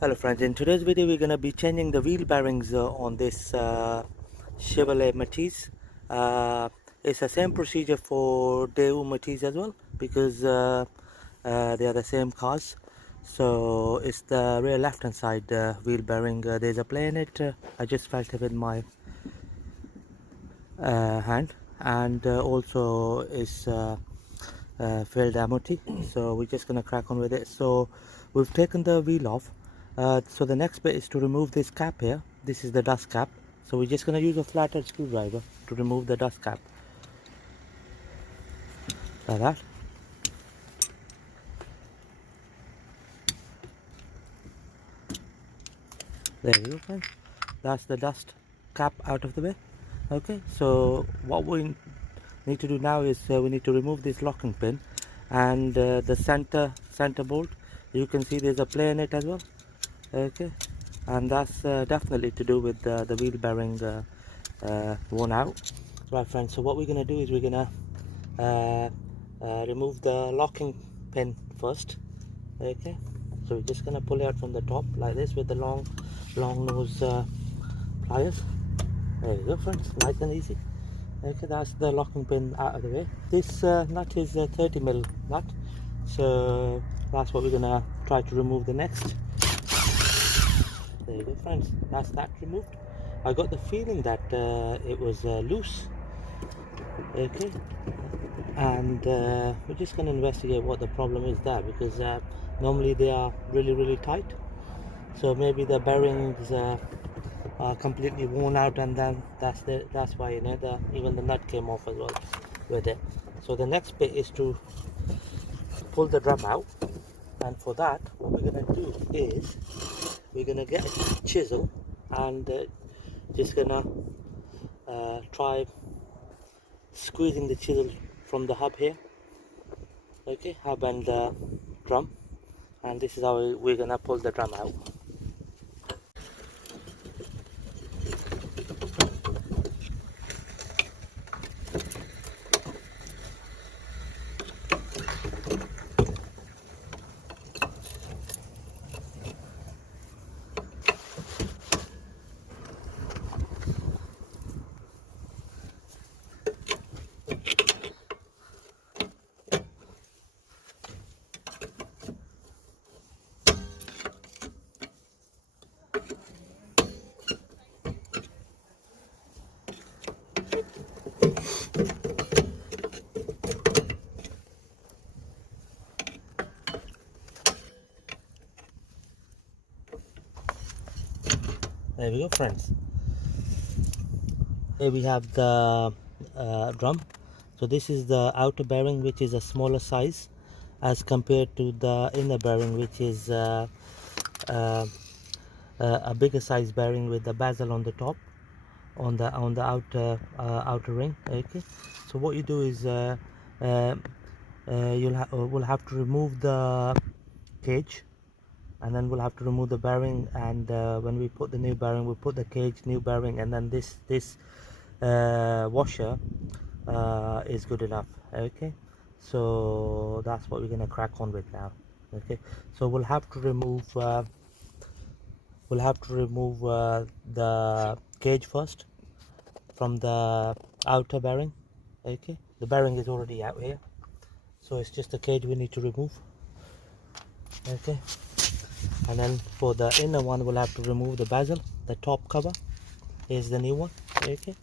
Hello friends, in today's video we're going to be changing the wheel bearings on this Chevrolet Matiz. It's the same procedure for Daewoo Matiz as well, because they are the same cars. So it's the rear left hand side wheel bearing. There's a play in it. I just felt it with my hand, and also it's failed MOT. So we're just gonna crack on with it. So we've taken the wheel off. So the next bit is to remove this cap here. This is the dust cap. So we're just gonna use a flathead screwdriver to remove the dust cap, like that. There you go, friends. That's the dust cap out of the way. Okay, so what we need to do now is we need to remove this locking pin and the center bolt. You can see there's a play in it as well. Okay, and that's definitely to do with the wheel bearing worn out. Right friends, so what we're going to do is we're going to remove the locking pin first. Okay, so we're just going to pull it out from the top like this with the long nose pliers. There you go friends, nice and easy. Okay, that's the locking pin out of the way. This nut is a 30mm nut, so that's what we're going to try to remove the next. There you go friends, that's that removed. I got the feeling that it was loose. Okay, and we're just going to investigate what the problem is there, because normally they are really tight. So maybe the bearings are completely worn out, and then that's why, you know, even the nut came off as well with it. So the next bit is to pull the drum out, and for that what we're going to do is we're going to get a chisel and just gonna try squeezing the chisel from the hub here. Okay, hub and the drum, and this is how we're gonna pull the drum out. There we go friends. Here we have the drum. So this is the outer bearing, which is a smaller size as compared to the inner bearing, which is a bigger size bearing with the bezel on the top, on the outer ring. Okay, so what you do is we'll have to remove the cage, and then we'll have to remove the bearing, and when we put the new bearing, we'll put the cage, new bearing, and then this washer is good enough. Okay, so that's what we're going to crack on with now. Okay, so we'll have to remove the cage first from the outer bearing. Okay, the bearing is already out here, so it's just the cage we need to remove. Okay, and then for the inner one we'll have to remove the bezel, the top cover. Here's the new one. Okay,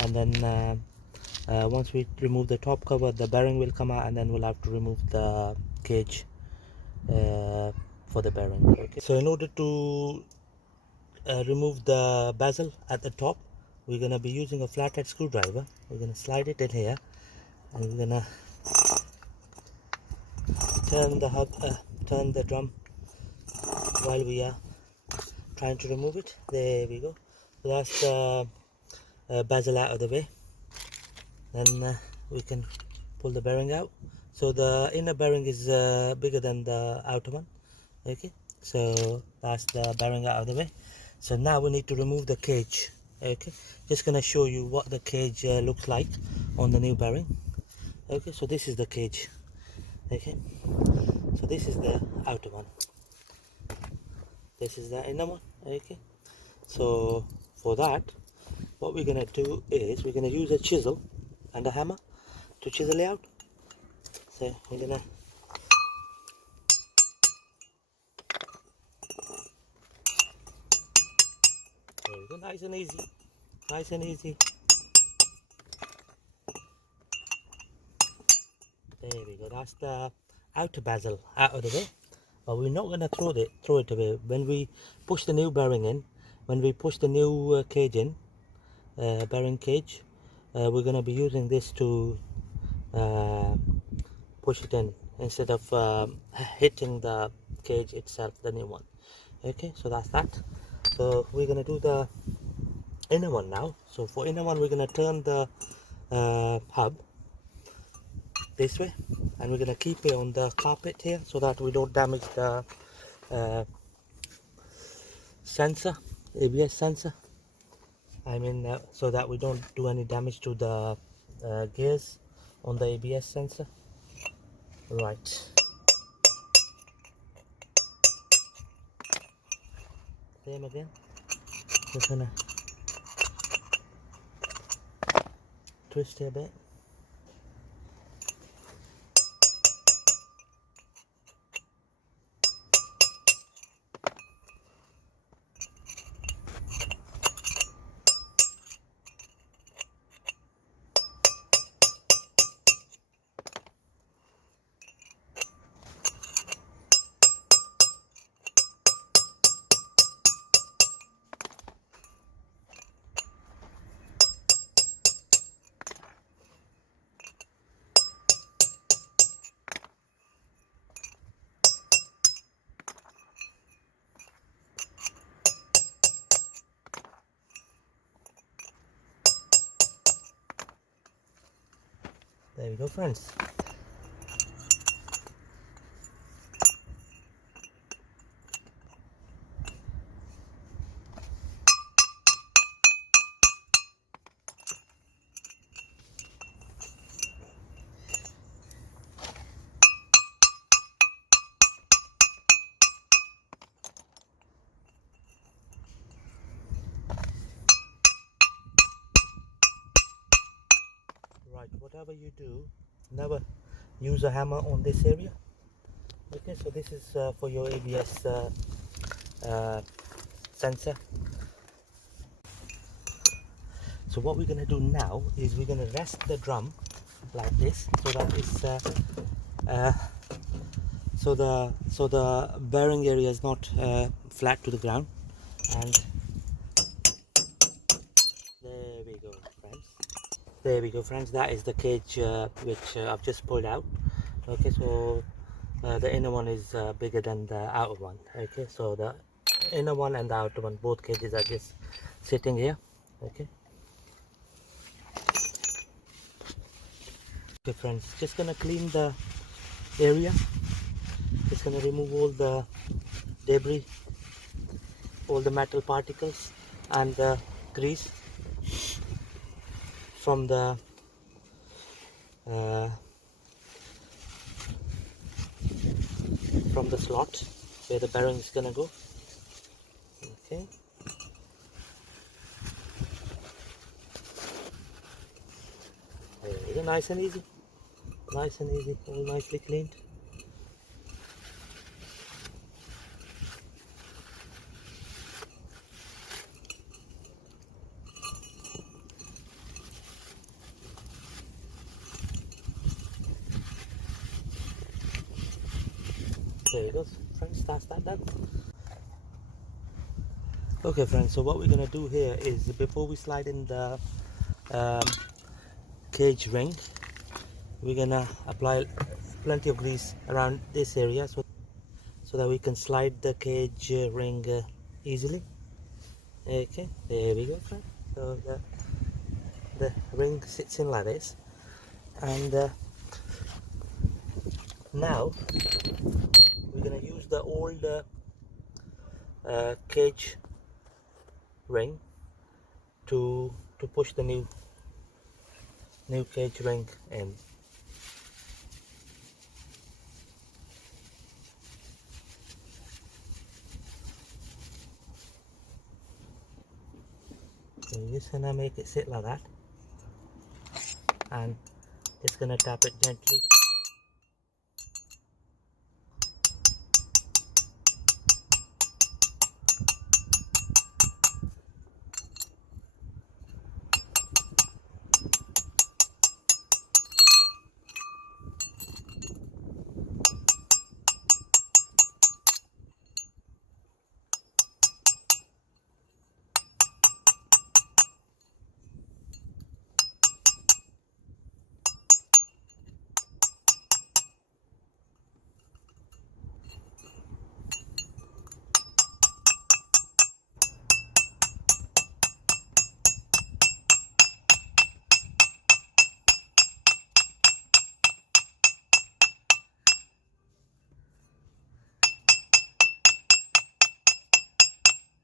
and then once we remove the top cover, the bearing will come out, and then we'll have to remove the cage for the bearing. Okay, so in order to remove the bezel at the top, we're going to be using a flathead screwdriver. We're going to slide it in here, and we're going to turn the drum while we are trying to remove it. There we go. So that's the bezel out of the way. Then we can pull the bearing out. So the inner bearing is bigger than the outer one. Okay, so that's the bearing out of the way. So now we need to remove the cage. Okay, just gonna show you what the cage looks like on the new bearing. Okay, so this is the cage. Okay, so this is the outer one. This is the inner one. Okay, so for that, what we're gonna do is we're gonna use a chisel and a hammer to chisel it out. So we're gonna there we go, nice and easy, nice and easy. There we go. That's the outer bezel out of the way. But we're not going to throw it away. When we push the new bearing in, when we push the new cage in, bearing cage, we're going to be using this to push it in instead of hitting the cage itself, the new one. Okay, so that's that. So we're going to do the inner one now. So for inner one, we're going to turn the hub this way, and we're going to keep it on the carpet here so that we don't damage the sensor, ABS sensor. I mean, so that we don't do any damage to the gears on the ABS sensor. Right. Same again. Just gonna twist it a bit. There we go, friends. Right, whatever you do, never use a hammer on this area. Okay, so this is for your ABS sensor. So what we're going to do now is we're going to rest the drum like this, so that it's so the bearing area is not flat to the ground. And there we go, friends. There we go, friends. That is the cage which I've just pulled out. Okay, so the inner one is bigger than the outer one. Okay, so the inner one and the outer one, both cages are just sitting here. Okay. Okay, friends, just gonna clean the area. Just gonna remove all the debris, all the metal particles and the grease from the slot where the bearing is gonna go. Okay. There we go, nice and easy, all nicely cleaned. There you go, friends, that's that done. Okay, friends, so what we're gonna do here is, before we slide in the cage ring, we're gonna apply plenty of grease around this area so that we can slide the cage ring easily. Okay, there we go, friends. So the ring sits in like this, and now we're gonna use the old cage ring to push the new cage ring in. So you're just gonna make it sit like that, and just gonna tap it gently.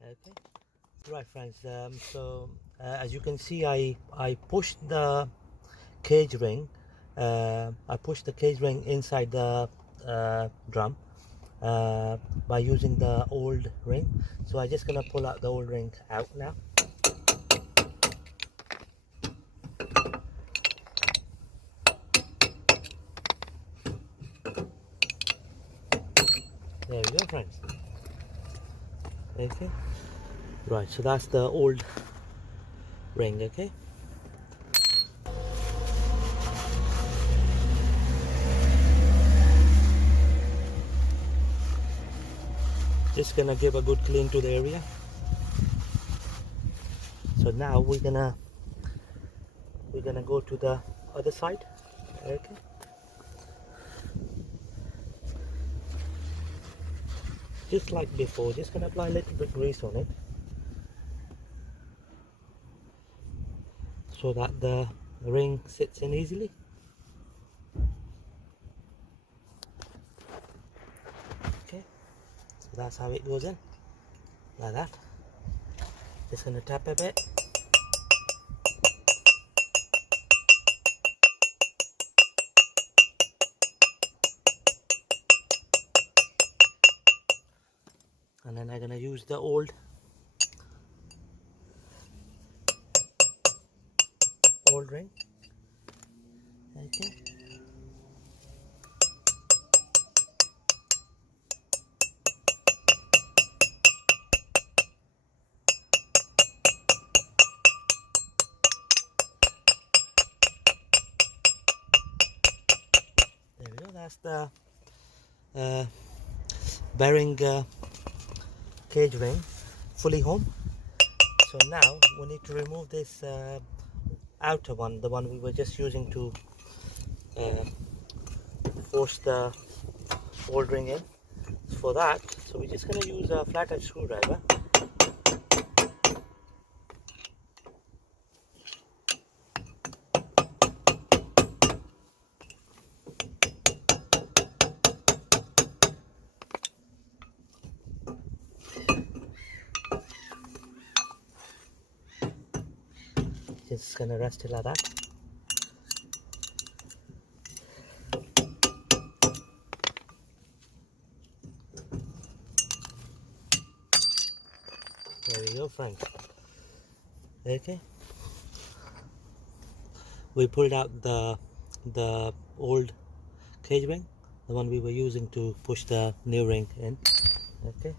Okay, right friends, as you can see, I pushed the cage ring, inside the drum by using the old ring. So I'm just gonna pull out the old ring out now. There we go friends. Okay, right, so that's the old ring. Okay, just gonna give a good clean to the area. So now we're gonna go to the other side. Okay, just like before, just gonna apply a little bit grease on it so that the ring sits in easily. Okay, so that's how it goes in, like that. Just gonna tap a bit. And then I'm gonna use the old ring. Okay. There we go. That's the bearing cage ring fully home. So now we need to remove this outer one, the one we were just using to force the old ring in. For that, so we're just going to use a flathead screwdriver. Just going to rest it like that. There we go friends. Okay, we pulled out the old cage ring, the one we were using to push the new ring in. Okay,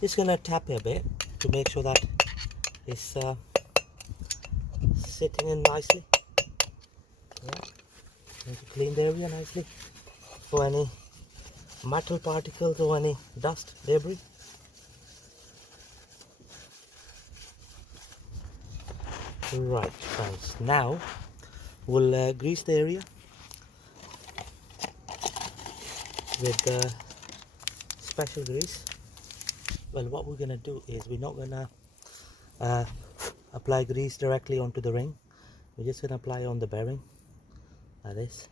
just gonna tap a bit to make sure that it's sitting in nicely. Yeah, and to clean the area nicely for any metal particles or any dust debris. Right friends, now we'll grease the area with the special grease. Well, what we're gonna do is we're not gonna apply grease directly onto the ring. We're just gonna apply on the bearing like this.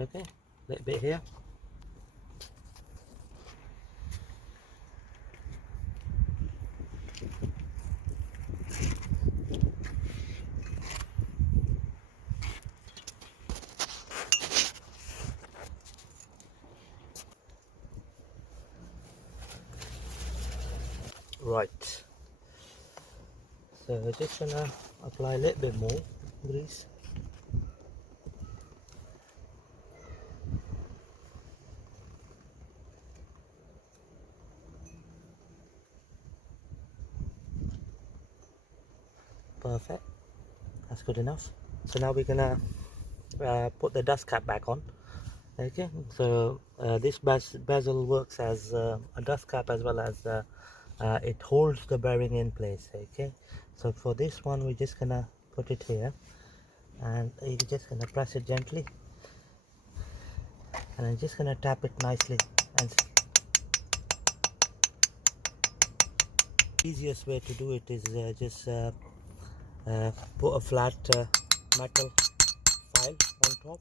Okay, a little bit here. Right, so we're just gonna apply a little bit more grease. Perfect, that's good enough. So now we're gonna put the dust cap back on. Okay, so this bezel works as a dust cap as well as it holds the bearing in place. Okay, so for this one we're just gonna put it here, and you're just gonna press it gently, and I'm just gonna tap it nicely. And easiest way to do it is just put a flat metal file on top.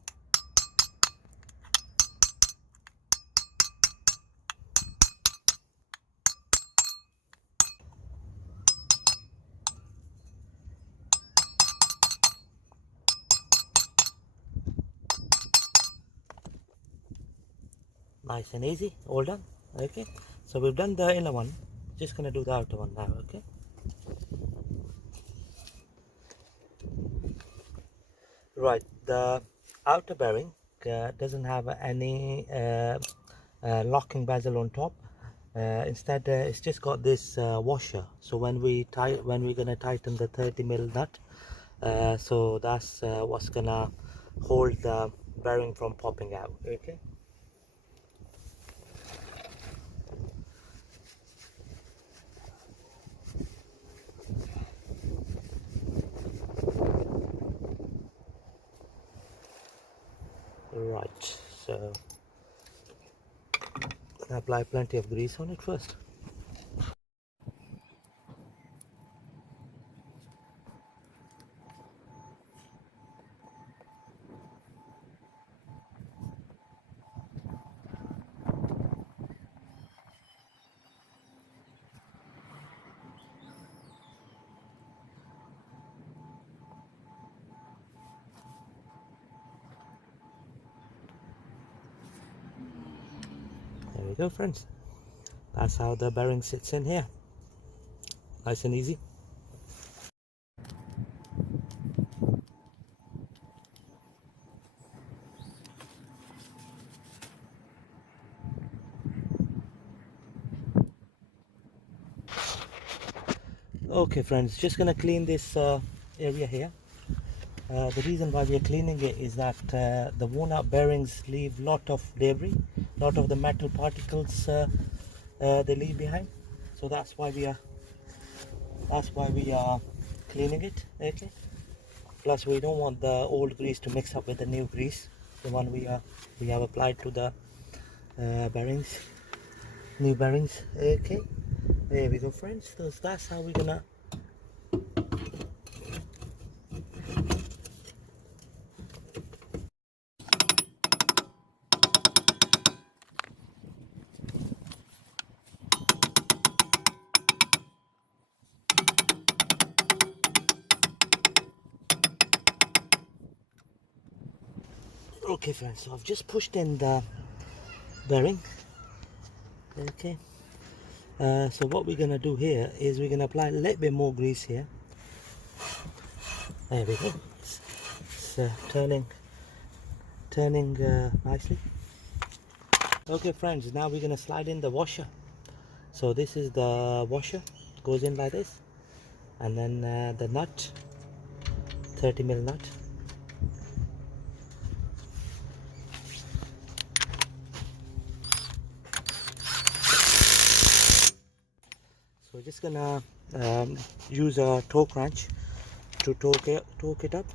Nice and easy, all done. Okay, so we've done the inner one, just gonna do the outer one now. Okay, right, the outer bearing doesn't have any locking bezel on top. Instead it's just got this washer, so when we're gonna tighten the 30mm nut, so that's what's gonna hold the bearing from popping out. Okay, right, so apply plenty of grease on it first. There we go, friends. That's how the bearing sits in here. Nice and easy. Okay, friends, just gonna clean this area here. The reason why we are cleaning it is that the worn out bearings leave lot of debris, lot of the metal particles they leave behind. So that's why we are cleaning it. Okay, plus we don't want the old grease to mix up with the new grease, the one we have applied to the bearings, new bearings. Okay, there we go, friends. So that's how we're gonna okay, friends, so I've just pushed in the bearing. Okay, so what we're gonna do here is we're gonna apply a little bit more grease here. There we go. It's turning nicely. Okay, friends, now we're gonna slide in the washer. So this is the washer, goes in like this, and then the nut, 30mm nut. So we're just gonna use a torque wrench to torque it up.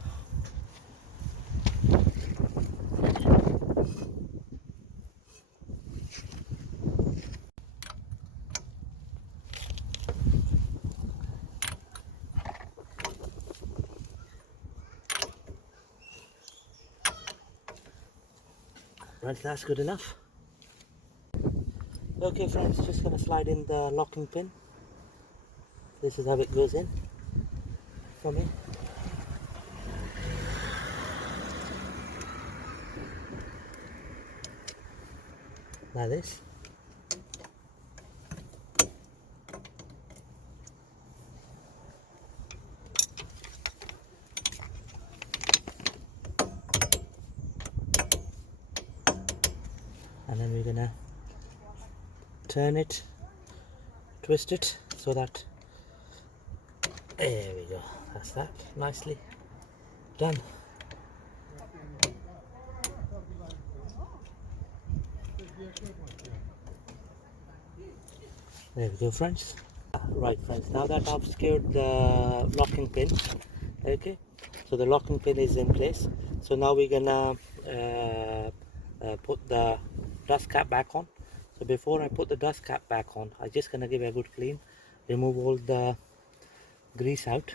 Right, that's good enough. Okay friends, just gonna slide in the locking pin. This is how it goes in for me. Like this. And then we're gonna turn it, twist it so that, there we go, that's that, nicely done. There we go friends. Right friends, now that I've secured the locking pin, okay, so the locking pin is in place. So now we're gonna put the dust cap back on. So before I put the dust cap back on, I'm just gonna give it a good clean, remove all the grease out.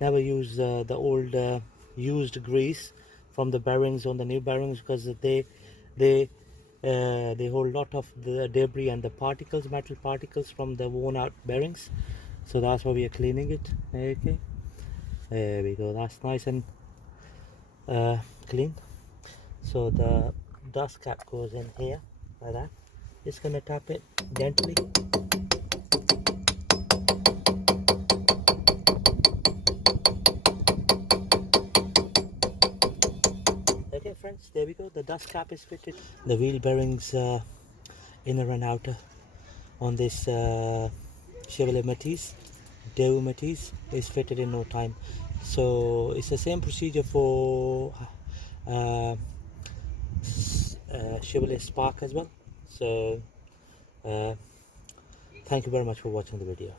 Never use the old used grease from the bearings on the new bearings, because they hold a lot of the debris and the particles, metal particles from the worn out bearings. So that's why we are cleaning it. Okay, there we go, that's nice and clean. So the dust cap goes in here like that. Just gonna tap it gently. Okay friends, there we go, the dust cap is fitted. The wheel bearings inner and outer on this Chevrolet Matiz, Daewoo Matiz, is fitted in no time. So it's the same procedure for Chevrolet Spark as well. So thank you very much for watching the video.